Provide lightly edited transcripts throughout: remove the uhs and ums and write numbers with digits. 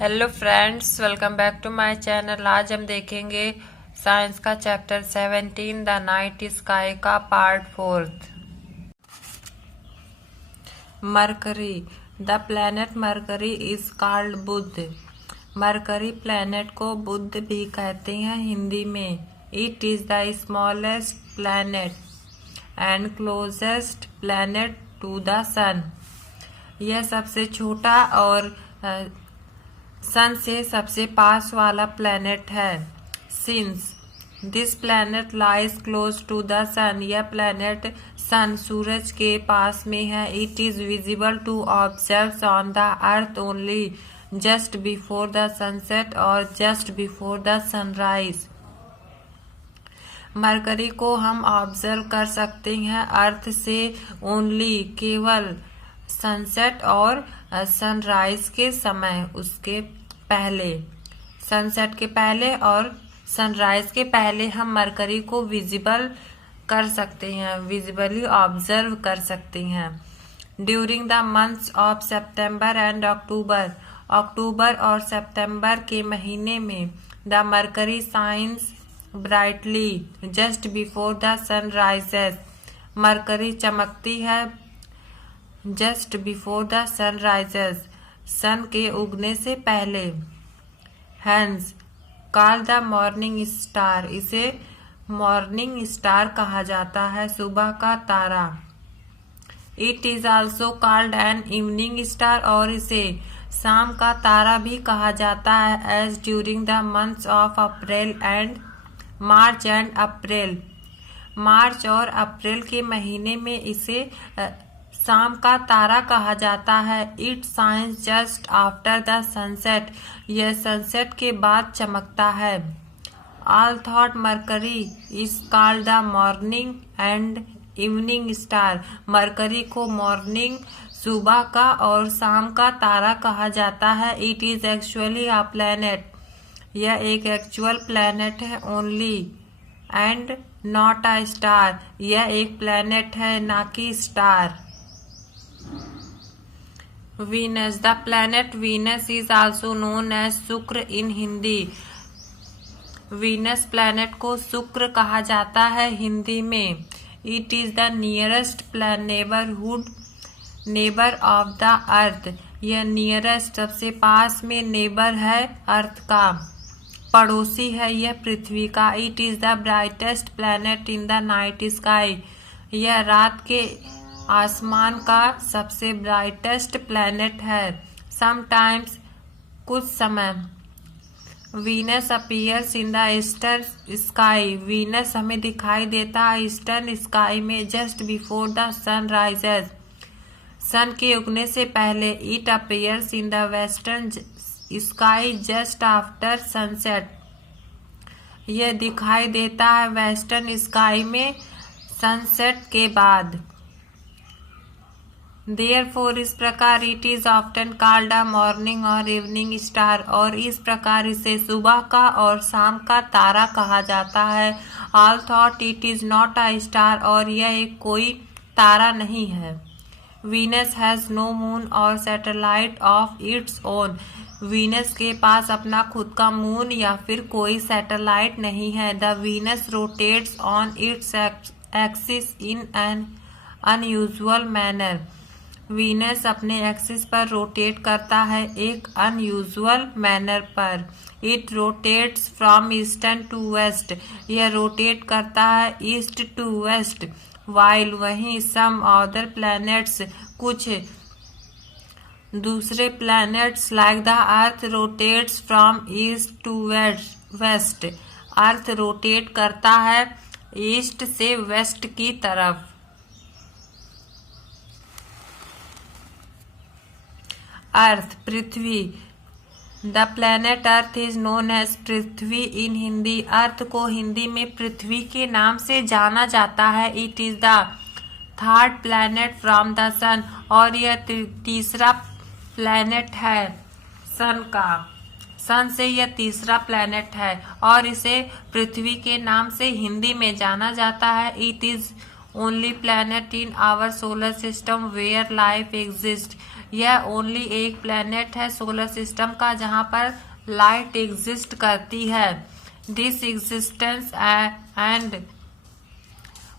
Hello friends, welcome back to my channel. आज हम देखेंगे साइंस का चैप्टर 17 द नाइट स्काई का part 4। Mercury. The planet Mercury is called Budh. Mercury planet को बुध भी कहते हैं हिंदी में। It is the smallest planet and closest planet to the sun. यह सबसे छोटा और सन से सबसे पास वाला प्लैनेट है। Since this planet lies close to the sun, यह प्लैनेट सन सूरज के पास में है। It is visible to observe on the earth only just before the sunset और just before the sunrise. Mercury को हम ऑब्जर्व कर सकते हैं अर्थ से ओनली, केवल सनसेट और सनराइज के समय, उसके पहले, सनसेट के पहले और सनराइज के पहले हम मरकरी को विजिबल कर सकते हैं, विजिबली ऑब्जर्व कर सकते हैं। During the months of September and October, अक्टूबर और सितंबर के महीने में the Mercury shines brightly just before the sunrises, Mercury चमकती है just before the sunrises, sun के उगने से पहले। Hence called the morning star, इसे मॉर्निंग स्टार कहा जाता है, सुबह का तारा। It is also called an evening star, और इसे शाम का तारा भी कहा जाता है। As during the months of April and March and April, मार्च और अप्रैल के महीने में इसे शाम का तारा कहा जाता है। It shines just after the sunset, यह सनसेट के बाद चमकता है। Although Mercury is called the morning and evening star, Mercury को मॉर्निंग सुबह का और शाम का तारा कहा जाता है। It is actually a planet, यह एक एक्चुअल प्लैनेट है। Only and not a star, यह एक प्लैनेट है ना कि star. Venus. The planet Venus is also known as Shukra in Hindi. Venus planet को शुक्र कहा जाता है हिंदी में। It is the nearest neighbour of the earth, यह नियरेस्ट सबसे पास में नेबर है, अर्थ का पड़ोसी है यह पृथ्वी का। It is the brightest planet in the night sky, यह रात के आसमान का सबसे ब्राइटेस्ट प्लैनेट है। समटाइम्स, कुछ समय, Venus appears in the eastern sky, Venus हमें दिखाई देता है ईस्टर्न स्काई में just before the sun rises, sun के उगने से पहले। It appears in the western sky just after sunset, यह दिखाई देता है वेस्टर्न स्काई में सनसेट के बाद। देयरफॉर, इस प्रकार, it is often called a morning और इवनिंग स्टार, और इस प्रकार इसे सुबह का और शाम का तारा कहा जाता है। All thought it is not a star, और यह एक कोई तारा नहीं है। वीनस हैज नो मून और satellite of its own, Venus के पास अपना खुद का मून या फिर कोई सैटेलाइट नहीं है। The Venus rotates on its axis in an unusual manner, Venus अपने एक्सिस पर रोटेट करता है एक अनयूजुअल मैनर पर। It rotates from eastern to west, यह रोटेट करता है ईस्ट टू वेस्ट। वाइल, वहीं सम अदर प्लैनेट्स, कुछ दूसरे planets like the earth rotates from east to west, earth rotate करता है ईस्ट से वेस्ट की तरफ। अर्थ, पृथ्वी। The planet earth is known as Prithvi in Hindi, earth को हिंदी में पृथ्वी के नाम से जाना जाता है। It is the third planet from the sun, और यह तीसरा प्लैनेट है सन का, सन से यह तीसरा प्लैनेट है और इसे पृथ्वी के नाम से हिंदी में जाना जाता है। It is only planet in our solar system where life exist, यह ओनली एक प्लैनेट है सोलर सिस्टम का जहां पर लाइट एग्जिस्ट करती है। This existence and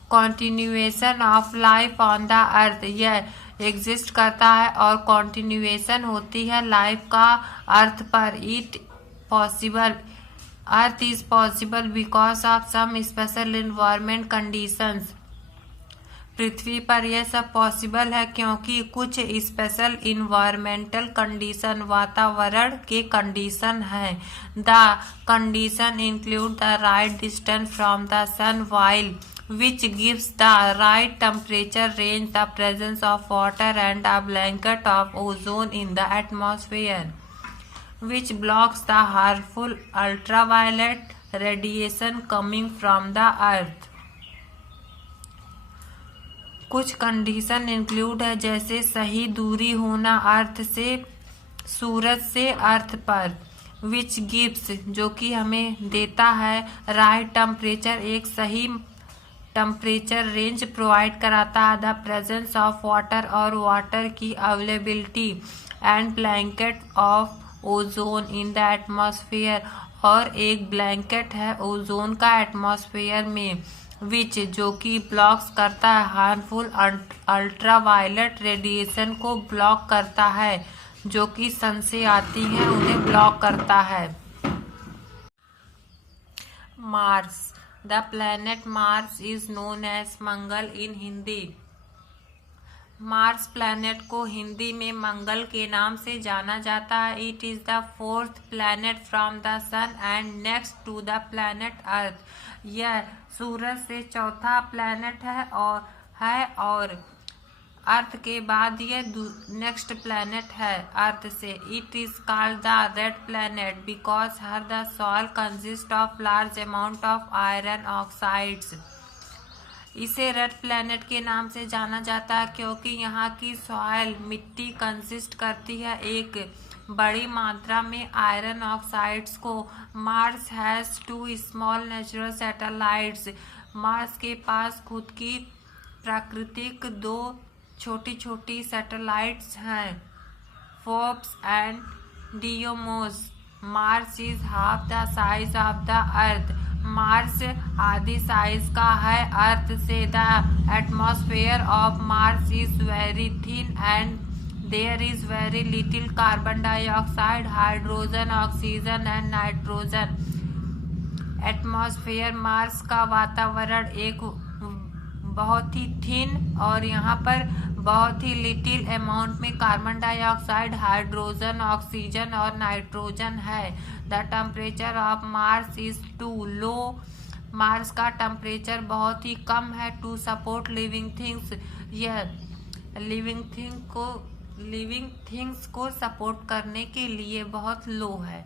continuation of life on the earth, यह एग्जिस्ट करता है और कॉन्टिन्यूएशन होती है लाइफ का अर्थ पर। Earth is possible because of some special environment conditions. पृथ्वी पर यह सब पॉसिबल है क्योंकि कुछ स्पेशल इन्वायरमेंटल कंडीशन, वातावरण के कंडीशन है। The condition include the right distance from the sun while which gives the right temperature range, the presence of water and a blanket of ozone in the atmosphere, which blocks the harmful ultraviolet radiation coming from the earth. कुछ condition include है जैसे सही दूरी होना अर्थ से, सूरज से अर्थ पर, which gives जो कि हमें देता है, राइट टेम्परेचर एक सही टेम्परेचर रेंज प्रोवाइड कराता है, द प्रेजेंस ऑफ वाटर और वाटर की availability, and blanket of ozone in the atmosphere और एक ब्लैंकेट है ओजोन का एटमॉस्फेयर में, विच जो कि ब्लॉक्स करता है हार्मफुल अल्ट्रावायलेट रेडिएशन को ब्लॉक करता है जो कि सन से आती हैं उन्हें ब्लॉक करता है। Mars, the planet Mars is known as Mangal in Hindi. Mars planet को हिंदी में मंगल के नाम से जाना जाता है। It is the fourth planet from the sun and next to the planet earth. यह सूरज से चौथा प्लैनेट है और अर्थ के बाद यह नेक्स्ट प्लैनेट है अर्थ से। It is called the red planet because her the soil consist of large amount of iron oxides. इसे रेड प्लैनेट के नाम से जाना जाता है क्योंकि यहाँ की सॉइल मिट्टी कंसिस्ट करती है एक बड़ी मात्रा में आयरन ऑक्साइड्स को। Mars has 2 small natural satellites. Mars के पास खुद की प्राकृतिक 2 छोटी छोटी सैटेलाइट्स हैं, Phobos and Deimos. Mars is half the size of the earth. Mars आधी साइज का है अर्थ से। The atmosphere of Mars is very thin and there is very little carbon dioxide, hydrogen, oxygen and nitrogen. Atmosphere Mars का वातावरण एक बहुत ही thin और यहाँ पर बहुत ही लिटिल अमाउंट में कार्बन डाइऑक्साइड, हाइड्रोजन, ऑक्सीजन और नाइट्रोजन है। The temperature of Mars is too low. Mars का टेम्परेचर बहुत ही कम है टू सपोर्ट लिविंग थिंग्स। यह लिविंग थिंग्स को सपोर्ट करने के लिए बहुत लो है।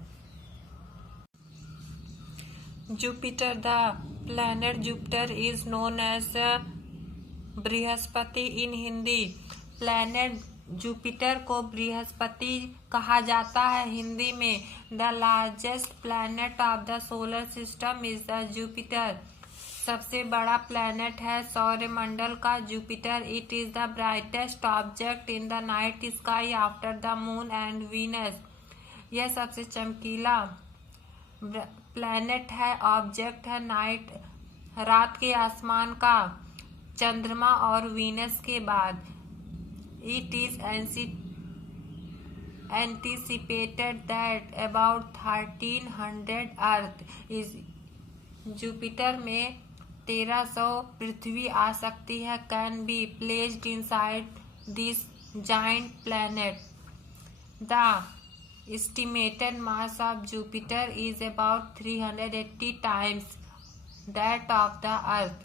Jupiter, the planet Jupiter is known as Brihaspati in Hindi. Planet Jupiter को बृहस्पति कहा जाता है हिंदी में। The largest planet of the solar system is the Jupiter. सबसे बड़ा प्लैनेट है सौरमंडल का Jupiter. It is the brightest object in the night sky after the moon and Venus. यह सबसे चमकीला प्लैनेट है, ऑब्जेक्ट है नाइट रात के आसमान का, चंद्रमा और वीनस के बाद। It is anticipated that about 1300 earth is. Jupiter में 1300 पृथ्वी आ सकती है, can be placed inside this giant planet. The estimated mass of Jupiter is about 380 times that of the Earth.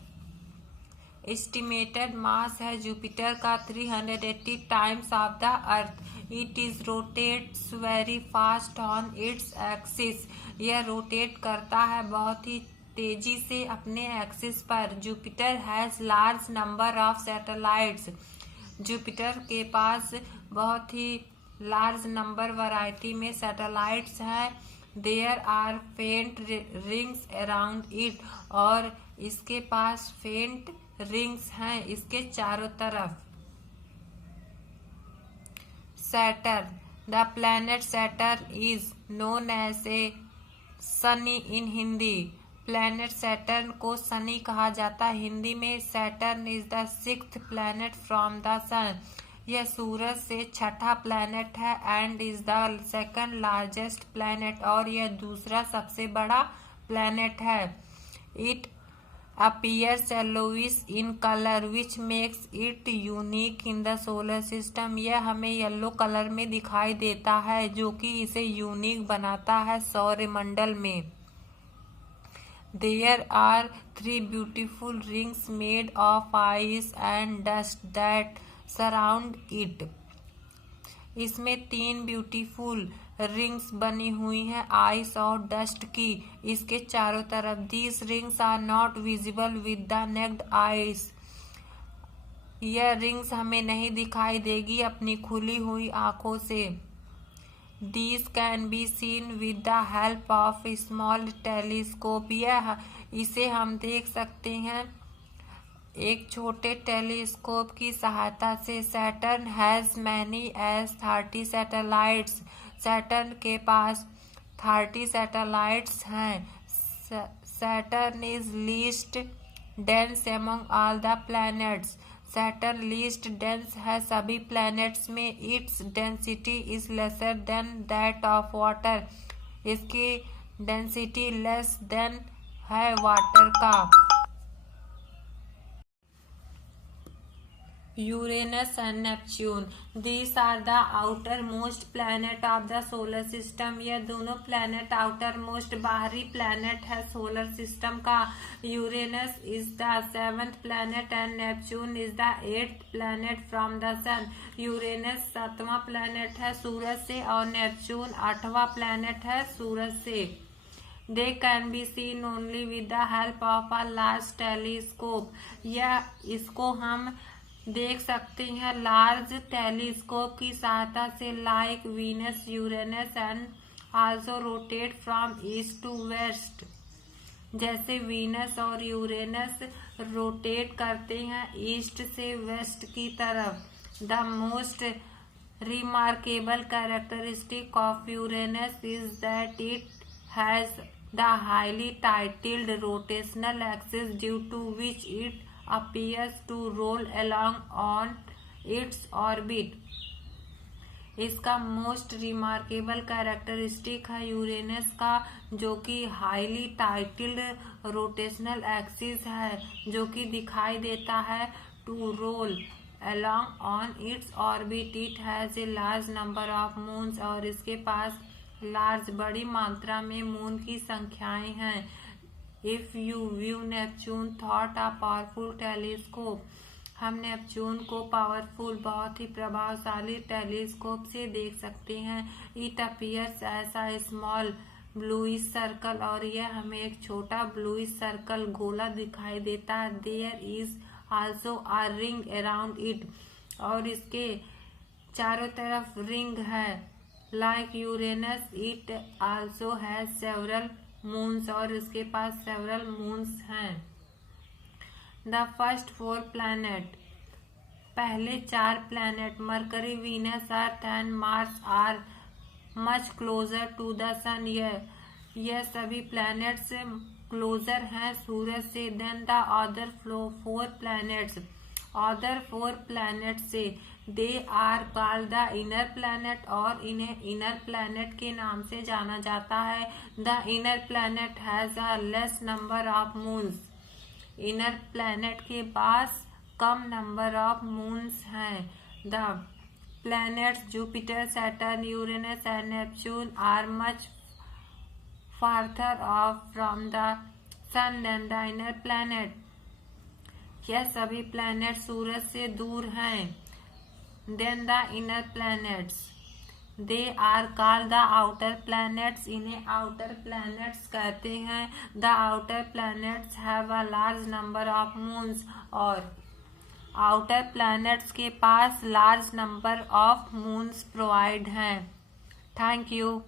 Estimated mass है जुपिटर का 380 times of the Earth. It is rotates very fast on its axis. यह rotate करता है बहुत ही तेजी से अपने axis पर। Jupiter has large number of satellites. Jupiter के पास बहुत ही लार्ज नंबर वैरायटी में सैटेलाइट्स हैं। देयर आर फेंट रिंग्स अराउंड इट, और इसके पास फेंट रिंग्स हैं इसके चारों तरफ। Saturn. The planet Saturn is known as a Shani in Hindi. Planet Saturn को शनि कहा जाता है हिंदी में. Saturn is the 6th planet from the sun. यह सूरज से छठा प्लैनेट है and is the second largest planet, और यह दूसरा सबसे बड़ा प्लैनेट है. It appears yellowish in color which makes it unique in the solar system. यह हमें येलो कलर में दिखाई देता है जो कि इसे यूनिक बनाता है सौरमंडल में. There are 3 beautiful rings made of ice and dust that surround it. इसमें 3 ब्यूटीफुल रिंग्स बनी हुई हैं आइस और डस्ट की इसके चारों तरफ. These rings are not visible with the naked eyes. यह रिंग्स हमें नहीं दिखाई देगी अपनी खुली हुई आंखों से. These can be seen with the help of small telescope. यह इसे हम देख सकते हैं एक छोटे टेलीस्कोप की सहायता से. Saturn has many as 30 satellites. Saturn के पास 30 सैटेलाइट्स हैं. Saturn is least dense among all the planets. Saturn least dense है सभी प्लैनेट्स में. Its density is lesser than that of water. इसकी डेंसिटी लेस देन है वाटर का. Uranus and Neptune. These are the outermost planet of the solar system. यह दोनों planet outermost बाहरी planet है solar system का. Uranus is the 7th planet and Neptune is the 8th planet from the sun. Uranus 7वां planet है सूरज से और Neptune 8वां planet है सूरज से. They can be seen only with the help of a large telescope. यह इसको हम देख सकते हैं लार्ज टेलीस्कोप की सहायता से. Like Venus Uranus and also rotate from east to west. जैसे वीनस और यूरेनस रोटेट करते हैं ईस्ट से वेस्ट की तरफ. The most remarkable characteristic of Uranus is that it has the highly titled rotational axis due to which it appears to roll along on its orbit. इसका most remarkable characteristic है Uranus का जो कि highly titled rotational axis है जो कि दिखाई देता है to roll along on its orbit. It has a large number of moons. और इसके पास लार्ज बड़ी मात्रा में मून की संख्याएं हैं. If you view Neptune thought a powerful telescope. हम नेपच्यून को पावरफुल बहुत ही प्रभावशाली टेलीस्कोप से देख सकते हैं. It appears as a small bluish circle. और यह हमें एक छोटा ब्लूइश सर्कल गोला दिखाई देता है. There is also a ring around it. और इसके चारों तरफ रिंग है. Like Uranus, it also has several moons. और इसके पास सेवरल मून्स हैं. The first 4 planet. पहले 4 planet Mercury Venus Earth and Mars are much closer to the sun. यह सभी प्लैनेट्स क्लोजर हैं सूरज से. Then the other 4 planets. Other 4 planet से they are called the inner planet. और इन्हें इनर प्लैनेट के नाम से जाना जाता है. The inner planet has a less number of moons. Inner planet के पास कम नंबर ऑफ मून्स हैं. The planets Jupiter Saturn Uranus and Neptune are much farther off from the sun than the inner planet. यह सभी planet सूरज से दूर हैं. Than the inner planets. They are called the outer planets. इन्हें outer planets कहते हैं. The outer planets have a large number of moons. और आउटर प्लैनेट्स के पास large number of moons provide हैं. Thank you.